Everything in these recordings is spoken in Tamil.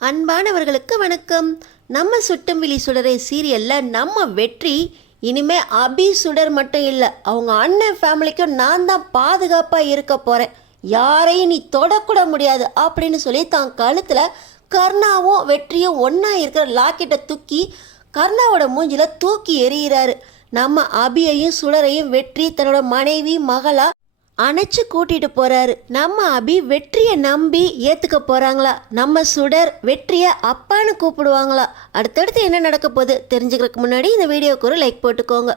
அன்பானவர்களுக்கு வணக்கம். நம்ம சுட்டும் விழி சுடரை சீரியல்ல நம்ம வெற்றி இனிமே அபி சுடர் மட்டும் இல்லை, அவங்க அண்ணன் ஃபேமிலிக்கும் நான் தான் பாதுகாப்பாக இருக்க போகிறேன், யாரையும் நீ தொடக்கூட முடியாது அப்படின்னு சொல்லி தான் கழுத்தில் கர்ணாவும் வெற்றியும் ஒன்றா இருக்கிற லாக்கெட்டை தூக்கி கர்ணாவோட மூஞ்சில தூக்கி எறிகிறாரு. நம்ம அபியையும் சுடரையும் வெற்றி தன்னோட மனைவி மகளா அணைச்சு கூட்டிட்டு போறாரு. நம்ம அபி வெற்றியை நம்பி ஏத்துக்க போறாங்களா, நம்ம சுடர் வெற்றியை அப்பான்னு கூப்பிடுவாங்களா, அடுத்தடுத்து என்ன நடக்க போகுது தெரிஞ்சுக்கிறதுக்கு முன்னாடி இந்த வீடியோக்கு ஒரு லைக் போட்டுக்கோங்க.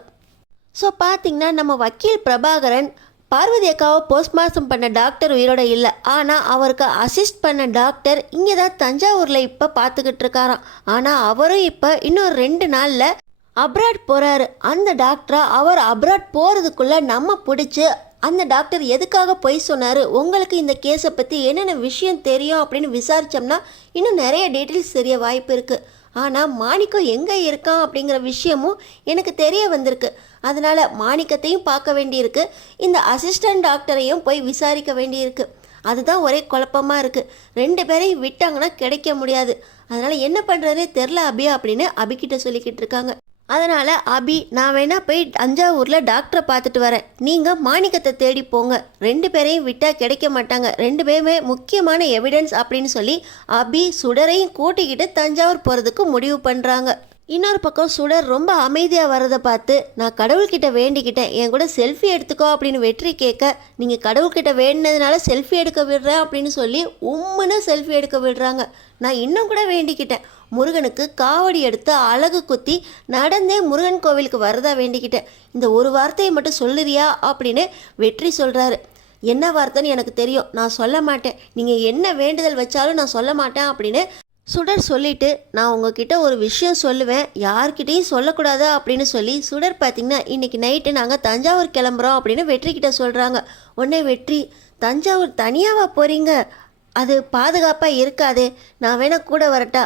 ஸோ பார்த்தீங்கன்னா நம்ம வக்கீல் பிரபாகரன் பார்வதி அக்காவை போஸ்ட்மார்ட்டம் பண்ண டாக்டர் உயிரோட இல்லை, ஆனால் அவருக்கு அசிஸ்ட் பண்ண டாக்டர் இங்கே தான் தஞ்சாவூரில் இப்போ பார்த்துக்கிட்டு இருக்காராம். ஆனால் அவரும் இப்போ இன்னொரு 2 நாளில் அப்ராட் போகிறாரு. அந்த டாக்டரை அவர் அப்ராட் போகிறதுக்குள்ளே நம்ம பிடிச்சி அந்த டாக்டர் எதுக்காக பொய் சொன்னார், உங்களுக்கு இந்த கேஸை பற்றி என்னென்ன விஷயம் தெரியும் அப்படின்னு விசாரித்தோம்னா இன்னும் நிறைய டீட்டெயில்ஸ் தெரிய வாய்ப்பு இருக்குது. ஆனால் மாணிக்கம் எங்கே இருக்கான் அப்படிங்கிற விஷயமும் எனக்கு தெரிய வந்திருக்கு. அதனால் மாணிக்கத்தையும் பார்க்க வேண்டியிருக்கு, இந்த அசிஸ்டன்ட் டாக்டரையும் போய் விசாரிக்க வேண்டியிருக்கு. அதுதான் ஒரே குழப்பமாக இருக்குது. 2 பேரையும் விட்டாங்கன்னா கிடைக்க முடியாது. அதனால் என்ன பண்ணுறதே தெரில அபி அப்படின்னு அபிக்கிட்ட சொல்லிக்கிட்டு இருக்காங்க. அதனால் அபி, நான் வேணா போய் தஞ்சாவூரில் டாக்டரை பார்த்துட்டு வரேன், நீங்கள் மாணிக்கத்தை தேடி போங்க, 2 பேரையும் விட்டால் கிடைக்க மாட்டாங்க, 2 பேருமே முக்கியமான எவிடன்ஸ் அப்படின்னு சொல்லி அபி சுடரையும் கூட்டிக்கிட்டு தஞ்சாவூர் போகிறதுக்கு முடிவு பண்ணுறாங்க. இன்னொரு பக்கம் சுடர் ரொம்ப அமைதியாக வர்றதை பார்த்து நான் கடவுள்கிட்ட வேண்டிக்கிட்டேன், என் கூட செல்ஃபி எடுத்துக்கோ அப்படின்னு வெற்றி கேட்க, நீங்கள் கடவுள்கிட்ட வேண்டினதுனால செல்ஃபி எடுக்க விடுறேன் அப்படின்னு சொல்லி உம்முன்னு செல்ஃபி எடுக்க விடுறாங்க. நான் இன்னும் கூட வேண்டிக்கிட்டேன், முருகனுக்கு காவடி எடுத்து அழகு குத்தி நடந்தே முருகன் கோவிலுக்கு வரதா வேண்டிக்கிட்டேன், இந்த ஒரு வார்த்தையை மட்டும் சொல்லுறியா அப்படின்னு வெற்றி சொல்கிறாரு. என்ன வார்த்தைன்னு எனக்கு தெரியும், நான் சொல்ல மாட்டேன், நீங்கள் என்ன வேண்டுதல் வச்சாலும் நான் சொல்ல மாட்டேன் அப்படின்னு சுடர் சொல்லிட்டு, நான் உங்ககிட்ட ஒரு விஷயம் சொல்லுவேன், யார்கிட்டையும் சொல்லக்கூடாது அப்படின்னு சொல்லி சுடர் பார்த்திங்கன்னா இன்றைக்கி நைட்டு நாங்கள் தஞ்சாவூர் கிளம்புறோம் அப்படின்னு வெற்றிக்கிட்ட சொல்கிறாங்க. உடனே வெற்றி, தஞ்சாவூர் தனியாவா போகிறீங்க, அது பாதுகாப்பாக இருக்காதே, நான் வேணா கூட வரட்டா,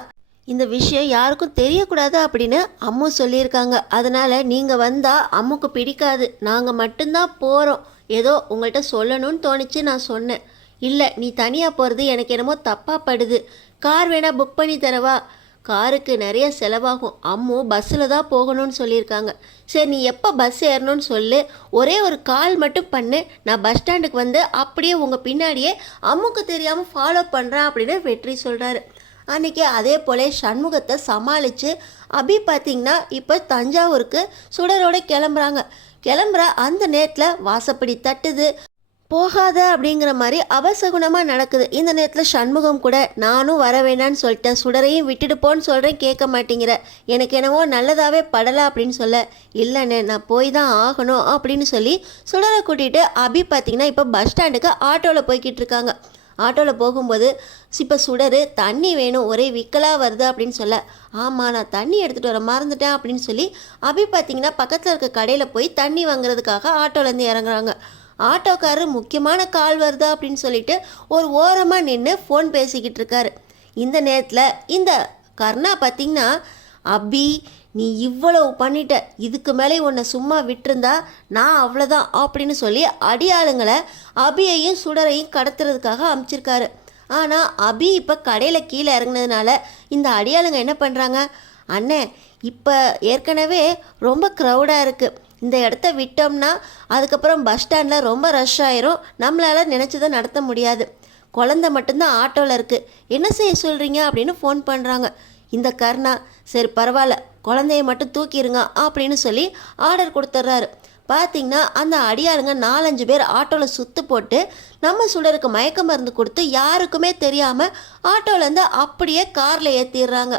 இந்த விஷயம் யாருக்கும் தெரியக்கூடாது அப்படின்னு அம்மு சொல்லியிருக்காங்க, அதனால் நீங்கள் வந்தால் அம்முக்கு பிடிக்காது, நாங்கள் மட்டும்தான் போகிறோம், ஏதோ உங்கள்கிட்ட சொல்லணும்னு தோணிச்சு நான் சொன்னேன். இல்லை, நீ தனியாக போகிறது எனக்கு என்னமோ தப்பாக படுது, கார் வேணால் புக் பண்ணி தரவா, காருக்கு நிறைய செலவாகும், அம்மு பஸ்ஸில் தான் போகணும்னு சொல்லியிருக்காங்க. சரி, நீ எப்போ பஸ் ஏறணும்னு சொல்லு, ஒரே ஒரு கால் மட்டும் பண்ணு, நான் பஸ் ஸ்டாண்டுக்கு வந்து அப்படியே உங்கள் பின்னாடியே அம்முக்கு தெரியாமல் ஃபாலோ பண்ணுறேன் அப்படின்னு வெற்றி சொல்கிறாரு. அன்றைக்கி அதே போல் சண்முகத்தை சமாளித்து அபி பார்த்திங்கன்னா இப்போ தஞ்சாவூருக்கு சுடரோடு கிளம்புற அந்த நேரத்தில் வாசப்படி தட்டுது, போகாத அப்படிங்கிற மாதிரி அவசகுணமாக நடக்குது. இந்த நேரத்தில் சண்முகம் கூட நானும் வர வேணான்னு சொல்லிட்டேன், சுடரையும் விட்டுட்டு போன்னு சொல்கிறேன், கேட்க மாட்டேங்கிற, எனக்கு என்னவோ நல்லதாகவே படலை அப்படின்னு சொல்ல, இல்லைண்ணே நான் போய் தான் ஆகணும் அப்படின்னு சொல்லி சுடரை கூட்டிகிட்டு அபி பார்த்திங்கன்னா இப்போ பஸ் ஸ்டாண்டுக்கு ஆட்டோவில் போய்கிட்டு இருக்காங்க. ஆட்டோவில் போகும்போது இப்போ சுடரு தண்ணி வேணும், ஒரே விக்கலாக வருது அப்படின்னு சொல்ல, ஆமாம் நான் தண்ணி எடுத்துகிட்டு வர மறந்துட்டேன் அப்படின்னு சொல்லி அபி பார்த்திங்கன்னா பக்கத்தில் இருக்க கடையில் போய் தண்ணி வாங்குறதுக்காக ஆட்டோலேருந்து இறங்குறாங்க. ஆட்டோக்காரர் முக்கியமான கால் வருதா அப்படின்னு சொல்லிட்டு ஒரு ஓரமாக நின்று ஃபோன் பேசிக்கிட்டு இருக்காரு. இந்த நேரத்தில் இந்த கர்ணா பார்த்திங்கன்னா, அபி நீ இவ்வளவு பண்ணிட்ட, இதுக்கு மேலே உன்னை சும்மா விட்டுருந்தா நான் அவ்வளோதான் அப்படின்னு சொல்லி அடியாளுங்களை அபியையும் சுடரையும் கடத்துறதுக்காக அமுச்சிருக்காரு. ஆனால் அபி இப்போ கடையில் கீழே இறங்கினதுனால இந்த அடியாளுங்க என்ன பண்ணுறாங்க, அண்ணே இப்போ ஏற்கனவே ரொம்ப க்ரௌடாக இருக்குது, இந்த இடத்த விட்டோம்னா அதுக்கப்புறம் பஸ் ஸ்டாண்டில் ரொம்ப ரஷ் ஆயிரும், நம்மளால் நினச்சதை நடத்த முடியாது, குழந்தை மட்டும்தான் ஆட்டோவில் இருக்குது, என்ன செய்ய சொல்கிறீங்க அப்படின்னு ஃபோன் பண்ணுறாங்க. இந்த கர்ணா, சரி பரவாயில்ல குழந்தைய மட்டும் தூக்கிடுங்க அப்படின்னு சொல்லி ஆர்டர் கொடுத்துட்றாரு. பார்த்திங்கன்னா அந்த அடியாளுங்க 4-5 பேர் ஆட்டோவில் சுற்று போட்டு நம்ம சுடருக்கு மயக்க மருந்து கொடுத்து யாருக்குமே தெரியாமல் ஆட்டோலேருந்து அப்படியே காரில் ஏற்றிடுறாங்க.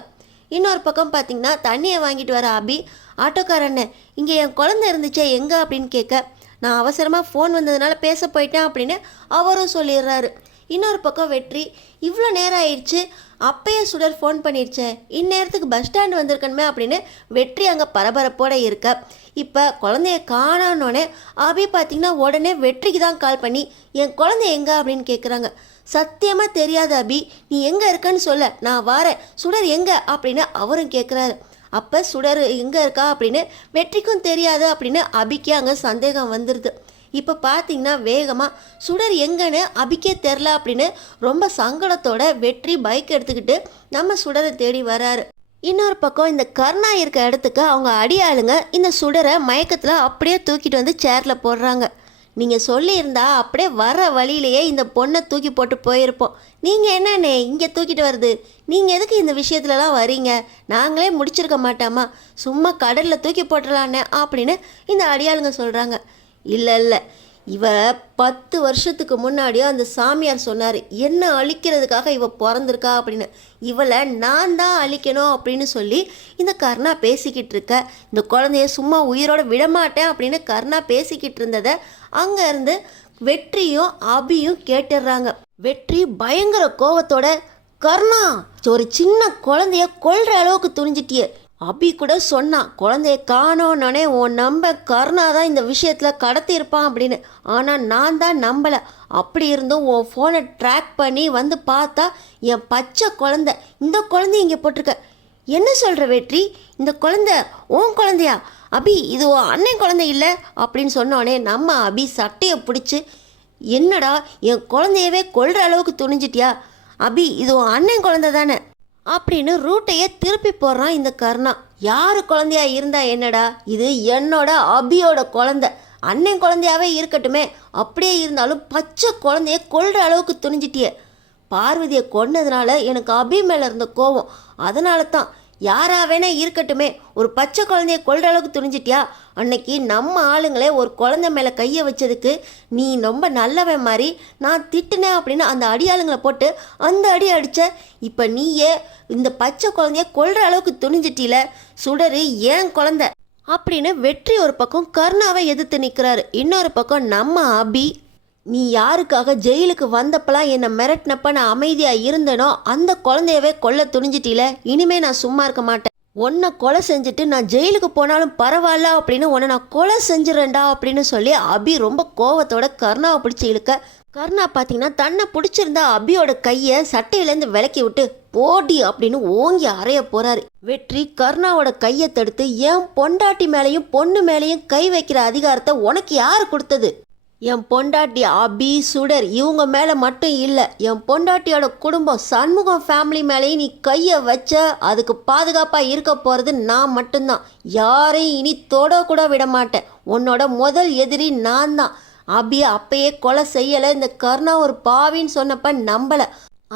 இன்னொரு பக்கம் பார்த்திங்கன்னா தண்ணியை வாங்கிட்டு வர அபி, ஆட்டோக்காரண்ணே இங்கே என் குழந்தை இருந்துச்சே எங்கே அப்படின்னு கேட்க, நான் அவசரமாக ஃபோன் வந்ததுனால பேச போயிட்டேன் அப்படின்னு அவரும் சொல்லிடுறாரு. இன்னொரு பக்கம் வெற்றி, இவ்வளோ நேரம் ஆயிடுச்சு அப்பயே சுடர் ஃபோன் பண்ணிடுச்சே, இந்நேரத்துக்கு பஸ் ஸ்டாண்டு வந்திருக்கணுமே அப்படின்னு வெற்றி அங்கே பரபரப்போடு இருக்க, இப்போ குழந்தைய காணானோடனே அபி பார்த்திங்கன்னா உடனே வெற்றிக்கு தான் கால் பண்ணி என் குழந்தை எங்கே அப்படின்னு கேட்குறாங்க. சத்தியமாக தெரியாது அபி, நீ எங்கே இருக்கன்னு சொல்ல, நான் வரேன், சுடர் எங்கே அப்படின்னு அவரும் கேட்குறாரு. அப்போ சுடர் எங்கே இருக்கா அப்படின்னு வெற்றிக்கும் தெரியாது அப்படின்னு அபிக்கு அங்கே சந்தேகம் வந்துடுது. இப்போ பார்த்தீங்கன்னா வேகமாக சுடர் எங்கன்னு அபிக்கே தெரில அப்படின்னு ரொம்ப சங்கடத்தோட வெற்றி பைக் எடுத்துக்கிட்டு நம்ம சுடரை தேடி வராரு. இன்னொரு பக்கம் இந்த கர்ணா இருக்க இடத்துக்கு அவங்க அடியாளுங்க இந்த சுடரை மயக்கத்தில் அப்படியே தூக்கிட்டு வந்து சேரில் போடுறாங்க. நீங்கள் சொல்லியிருந்தா அப்படியே வர வழியிலேயே இந்த பொண்ணை தூக்கி போட்டு போயிருப்போம். நீங்கள் என்னண்ணே இங்கே தூக்கிட்டு வருது? நீங்கள் எதுக்கு இந்த விஷயத்துலலாம் வரீங்க? நாங்களே முடிச்சிருக்க மாட்டாமா, சும்மா கடலில் தூக்கி போட்டுடலாண்ணே அப்படின்னு இந்த அடியாளுங்க சொல்கிறாங்க. இல்லை இல்லை, இவ 10 வருஷத்துக்கு முன்னாடியோ அந்த சாமியார் சொன்னார் என்ன அழிக்கிறதுக்காக இவ பிறந்திருக்கா அப்படின்னு. இவளை நான் தான் அழிக்கணும் அப்படின்னு சொல்லி இந்த கர்ணா பேசிக்கிட்டு இருக்க. இந்த குழந்தைய சும்மா உயிரோட விடமாட்டேன் அப்படின்னு கர்ணா பேசிக்கிட்டு இருந்ததை அங்கேருந்து வெற்றியும் அபியும் கேட்டுடுறாங்க. வெற்றி பயங்கர கோவத்தோட, கர்ணா ஒரு சின்ன குழந்தைய கொல்ற அளவுக்கு துணிஞ்சிட்டியே. அபி கூட சொன்னான் குழந்தைய காணோன்னே உன் நம்ப கர்ணா தான் இந்த விஷயத்தில் கடத்தியிருப்பான் அப்படின்னு. ஆனால் நான் தான் நம்பலை. அப்படி இருந்தும் உன் ஃபோனை ட்ராக் பண்ணி வந்து பார்த்தா என் பச்சை குழந்தை, இந்த குழந்தைய இங்கே போட்டிருக்க. என்ன சொல்கிற வெற்றி? இந்த குழந்தை உன் குழந்தையா? அபி இது உன் அண்ணன் குழந்தை இல்லை அப்படின்னு சொன்னோடனே நம்ம அபி சட்டையை பிடிச்சி, என்னடா என் குழந்தையவே கொல்ற அளவுக்கு துணிஞ்சிட்டியா? அபி இது உன் அண்ணன் குழந்தை தானே அப்படின்னு ரூட்டையே திருப்பி போடுறான் இந்த கர்ணா. யார் குழந்தையா இருந்தா என்னடா, இது என்னோட அபியோட குழந்தை. அண்ணன் குழந்தையாவே இருக்கட்டுமே, அப்படியே இருந்தாலும் பச்சை குழந்தைய கொல்ற அளவுக்கு துணிஞ்சிட்டியே. பார்வதியை கொன்னதுனால எனக்கு அபி மேலே இருந்த கோவம், அதனால தான். யாராவேனே இருக்கட்டுமே, ஒரு பச்சை குழந்தைய கொல்ற அளவுக்கு துணிஞ்சிட்டியா? அன்னைக்கு நம்ம ஆளுங்களே ஒரு குழந்தை மேலே கையை வச்சதுக்கு நீ ரொம்ப நல்லவன் மாதிரி நான் திட்டினேன் அப்படின்னு அந்த அடியாளுங்களை போட்டு அந்த அடி அடித்த. இப்போ நீயே இந்த பச்சை குழந்தைய கொல்ற அளவுக்கு துணிஞ்சிட்டில. சுடரு ஏன் குழந்தை அப்படின்னு வெற்றி ஒரு பக்கம் கர்ணாவை எதிர்த்து நிற்கிறாரு. இன்னொரு பக்கம் நம்ம அபி, நீ யாருக்காக ஜெயிலுக்கு வந்தப்பெல்லாம் என்னை மிரட்டினப்ப நான் அமைதியாக இருந்தனோ அந்த குழந்தையவே கொல்ல துணிஞ்சிட்டில. இனிமே நான் சும்மா இருக்க மாட்டேன். உன்னை கொலை செஞ்சுட்டு நான் ஜெயிலுக்கு போனாலும் பரவாயில்ல அப்படின்னு உன்னை நான் கொலை செஞ்சிடறேன்டா அப்படின்னு சொல்லி அபி ரொம்ப கோவத்தோட கர்ணாவை பிடிச்சி இழுக்க. கர்ணா பார்த்தீங்கன்னா தன்னை பிடிச்சிருந்தா அபியோட கையை சட்டையிலேருந்து விலக்கி விட்டு போடி அப்படின்னு ஓங்கி அறைய போறாரு. வெற்றி கர்ணாவோட கையை தடுத்து, என் பொண்டாட்டி மேலேயும் பொண்ணு மேலேயும் கை வைக்கிற அதிகாரத்தை உனக்கு யார் கொடுத்தது? என் பொண்டாட்டி அபி சுடர் இவங்க மேலே மட்டும் இல்லை, என் பொண்டாட்டியோட குடும்பம் சண்முகம் ஃபேமிலி மேலேயும் நீ கையை வச்ச அதுக்கு பாதுகாப்பாக இருக்க போகிறது நான் மட்டும்தான். யாரையும் இனி தொட கூட விட மாட்டேன். உன்னோட முதல் எதிரி நான் தான். அபியை அப்பயே கொலை செய்யலை. இந்த கர்ணா ஒரு பாவின்னு சொன்னப்ப நம்பலை.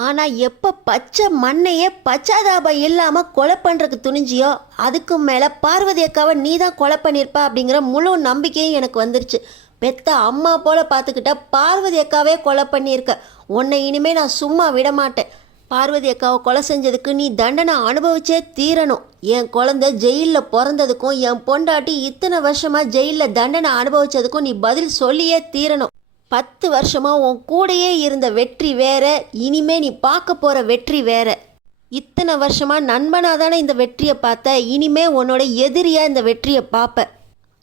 ஆனால் எப்போ பச்சை மண்ணையே பச்சாதாபம் இல்லாமல் கொலை பண்ணுறதுக்கு துணிஞ்சியோ அதுக்கு மேலே பார்வதி அக்காவை நீ தான் கொலை பண்ணியிருப்பா அப்படிங்கிற முழு நம்பிக்கையும் எனக்கு வந்துருச்சு. பெத்த அம்மா போல பார்த்துக்கிட்ட பார்வதி அக்காவே கொலை பண்ணியிருக்க. உன்னை இனிமே நான் சும்மா விட மாட்டேன். பார்வதி அக்காவை கொலை செஞ்சதுக்கு நீ தண்டனை அனுபவிச்சே தீரணும். என் குழந்தை ஜெயிலில் பிறந்ததுக்கும் என் பொண்டாட்டி இத்தனை வருஷமாக ஜெயிலில் தண்டனை அனுபவிச்சதுக்கும் நீ பதில் சொல்லியே தீரணும். 10 வருஷமாக உன் கூடையே இருந்த வெற்றி வேற, இனிமே நீ பார்க்க போகிற வெற்றி வேற. இத்தனை வருஷமாக நண்பனாக தானே இந்த வெற்றியை பார்த்த, இனிமே உன்னோட எதிரியாக இந்த வெற்றியை பார்ப்ப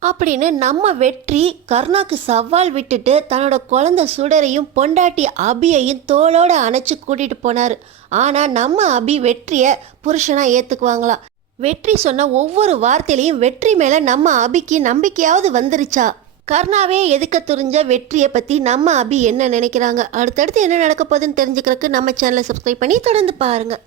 அப்படின்னு நம்ம வெற்றி கர்ணாக்கு சவால் விட்டுட்டு தன்னோட குழந்தை சுடரையும் பொண்டாட்டி அபியையும் தோளோட அணைச்சி கூட்டிகிட்டு போனார். ஆனால் நம்ம அபி வெற்றியை புருஷனாக ஏற்றுக்குவாங்களா? வெற்றி சொன்ன ஒவ்வொரு வார்த்தையிலையும் வெற்றி மேலே நம்ம அபிக்கு நம்பிக்கையாவது வந்துருச்சா? கர்ணாவே எதுக்க துரிஞ்ச வெற்றியை பற்றி நம்ம அபி என்ன நினைக்கிறாங்க? அடுத்தடுத்து என்ன நடக்க போகுதுன்னு தெரிஞ்சுக்கிறதுக்கு நம்ம சேனலை சப்ஸ்கிரைப் பண்ணி தொடர்ந்து பாருங்கள்.